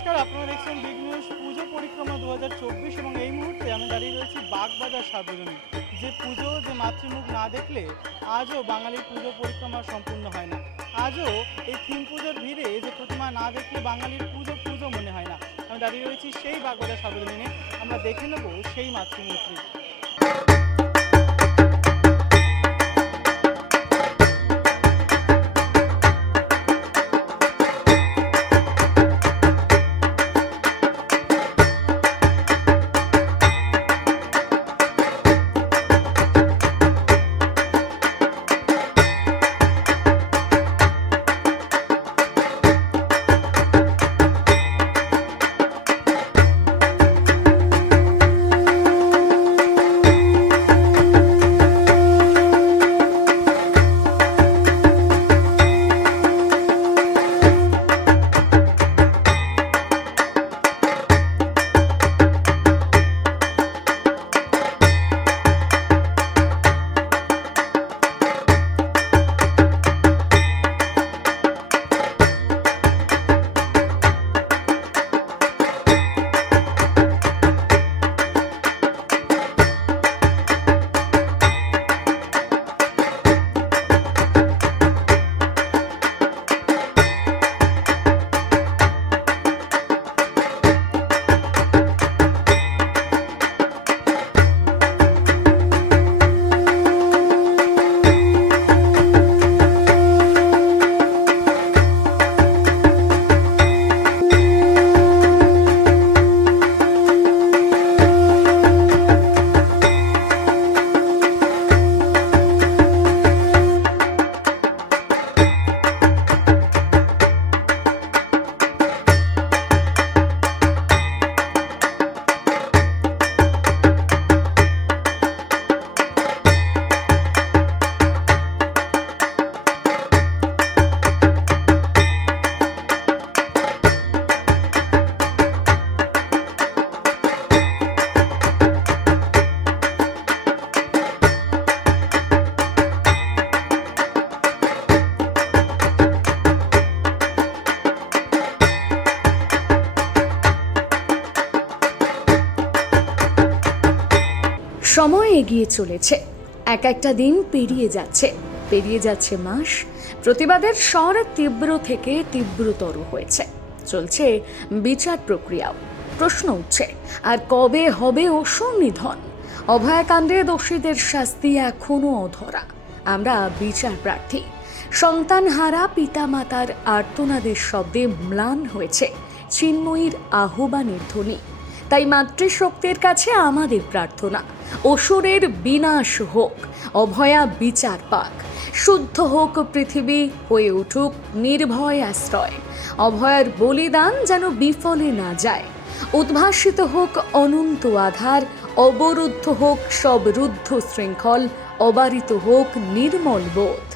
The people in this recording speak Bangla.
নমস্কার, আপনারা দেখছেন বিগ নিউজ পুজো পরিক্রমা দু হাজার চব্বিশ এবং এই মুহূর্তে আমি দাঁড়িয়ে রয়েছি বাগবাজার সার্বজনীন। যে পুজো, যে মাতৃমুখ না দেখলে আজও বাঙালির পুজো পরিক্রমা সম্পূর্ণ হয় না। আজও এই থিম পুজোর ভিড়ে যে প্রতিমা না দেখলে বাঙালির পুজো পুজো মনে হয় না। আমি দাঁড়িয়ে রয়েছি সেই বাগবাজার সার্বজনীনে। আমরা দেখে নেব সেই মাতৃমূর্তি। সময় এগিয়ে চলেছে। এক একটা দিন পেরিয়ে যাচ্ছে। পেরিয়ে যাচ্ছে মাস। প্রতিবাদের স্বর তীব্র থেকে তীব্রতর হয়েছে। চলছে বিচার প্রক্রিয়াও। প্রশ্ন উঠছে, আর কবে হবে অসুর নিধন অভয়াকাণ্ডে দোষীদের শাস্তি এখনও অধরা। আমরা বিচার প্রার্থী। সন্তানহারা পিতামাতার আর্তনাদের শব্দে ম্লান হয়েছে। চিন্ময়ীর আহ্বানের ধ্বনি। তাই মাতৃশক্তির কাছে আমাদের প্রার্থনা। অসুরের বিনাশ হোক, অভয়া বিচার পাক। শুদ্ধ হোক পৃথিবী, হয়ে উঠুক নির্ভয় আশ্রয়। অভয়ার বলিদান যেন বিফলে না যায়। উদ্ভাসিত হোক অনন্ত আধার, অবরুদ্ধ হোক সব রুদ্ধ শৃঙ্খল, অবারিত হোক নির্মল বোধ।